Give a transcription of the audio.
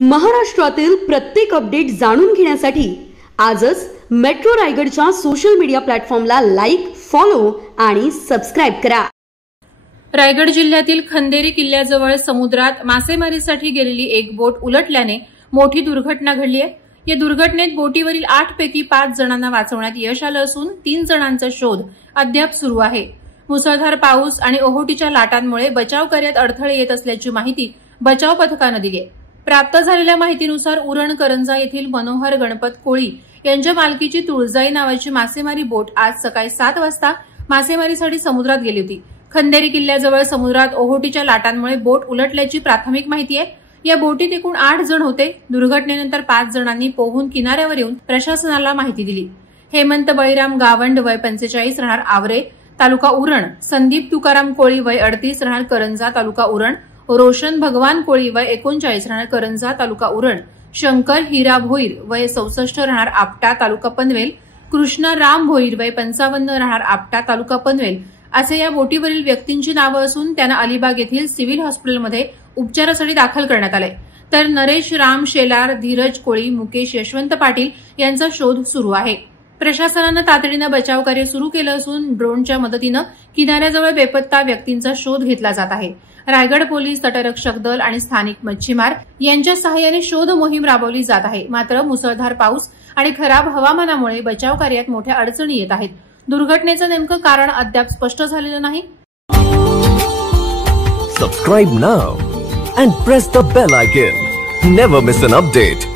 महाराष्ट्रातील प्रत्येक अपडेट जाणून घेण्यासाठी आजच मेट्रो रायगडच्या सोशल मीडिया प्लॅटफॉर्मला लाईक, फॉलो आणि सबस्क्राइब करा। रायगड जिल्ह्यातील खंदेरी किल्ल्याजवळ समुद्रात मासेमारीसाठी गेलेली एक बोट उलटल्याने मोठी दुर्घटना घडली आहे। या दुर्घटनेत बोटीवरील 8 पैकी 5 जणांना वाचवण्यात यश आलं असून 3 जणांचा शोध अद्याप सुरू आहे। मुसळधार पाऊस आणि ओहोटीच्या लाटांमुळे बचाव कार्यात अडथळे येत असल्याची माहिती बचाव पथकानं दिली आहे। प्राप्त झालेल्या माहितीनुसार उरण करंजा येथील मनोहर गणपत कोळी यांच्या मालकीची तुळजाई नावाची मासेमारी बोट आज सकाळी 7 वाजता मासेमारीसाठी समुद्रात गेली होती। खंदेरी किल्ल्याजवळ समुद्रात ओहोटीच्या लाटांमुळे बोट उलटल्याची प्राथमिक माहिती आहे। या बोटीत एकूण 8 जण होते। दुर्घटनेनंतर 5 जणांनी पोहून किनाऱ्यावर येऊन प्रशासनाला माहिती दिली। हेमंत बळीराम गावंड वय 45 राहणार आवरे तालुका उरण, संदीप तुकाराम कोळी वय 38 राहणार करंजा तालुका उरण, रोशन भगवान कोळी वय 39 राहणार करंजा तालुका उरण, शंकर हिरा भोईर वय 64 राहणार आपटा तालुका पनवेल, कृष्णा राम भोईर वय 55 राहणार आपटा तालुका पनवेल असे या बोटीवरील व्यक्तींची नावे असून त्यांना अलिबाग येथील सिव्हिल हॉस्पिटलमध्ये उपचारासाठी दाखल करण्यात आले। तर नरेश राम शेलार, धीरज कोळी, मुकेश यशवंत पाटील यांचा शोध सुरू आहे। प्रशासनानं तातडीनं बचाव कार्य सुरू केलं असून ड्रोनच्या मदतीनं किनाऱ्याजवळ बेपत्ता व्यक्तींचा शोध घेतला जात आहे। रायगड पोलीस, तटरक्षक दल आणि स्थानिक मच्छीमार यांच्या सहाय्याने शोध मोहीम राबवली जात आहे। मात्र मुसळधार पाऊस आणि खराब हवामानामुळे बचाव कार्यात मोठ्या अडचणी येत आहेत। दुर्घटनेचं नेमकं कारण अद्याप स्पष्ट झालेलं नाही। Subscribe now and press the bell icon. Never miss an update.